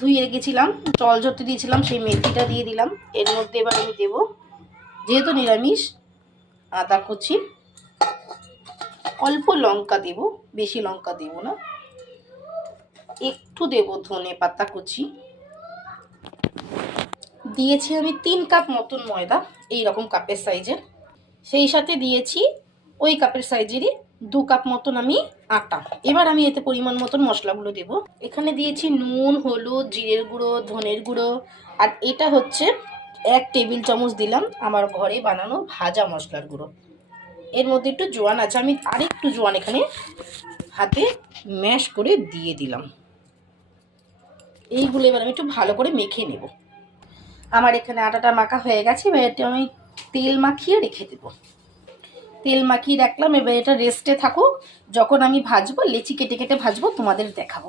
ধুয়ে রেখেছিলাম, জল ঝরতে দিয়েছিলাম, সেই মেথিটা দিয়ে দিলাম। এর মধ্যে এবার আমি দেবো, যেহেতু নিরামিষ, আদা কুচি, অল্প লঙ্কা দেব, বেশি লঙ্কা দেব না, একটু দেব ধনে পাতা কুচি। দিয়েছি আমি 3 কাপ মতন ময়দা, এই রকম কাপের সাইজের। সেই সাথে দিয়েছি ওই কাপের সাইজেরই 2 কাপ মতন আমি আটা। এবার আমি এতে পরিমাণ মতন মশলাগুলো দেব। এখানে দিয়েছি নুন, হলুদ, জিরের গুঁড়ো, ধনের গুঁড়ো, আর এটা হচ্ছে 1 টেবিল চামচ দিলাম আমার ঘরে বানানো ভাজা মশলার গুঁড়ো। এর মধ্যে একটু জোয়ান আছে, আমি আরেকটু জোয়ান এখানে হাতে ম্যাশ করে দিয়ে দিলাম। এইগুলো এবার আমি একটু ভালো করে মেখে নেব। আমার এখানে আটাটা মাখা হয়ে গেছে, এবার এটা আমি তেল মাখিয়ে রেখে দেবো। তেল মাখিয়ে রাখলাম, এবার এটা রেস্টে থাকুক। যখন আমি ভাজবো, লেচি কেটে কেটে ভাজবো, তোমাদের দেখাবো।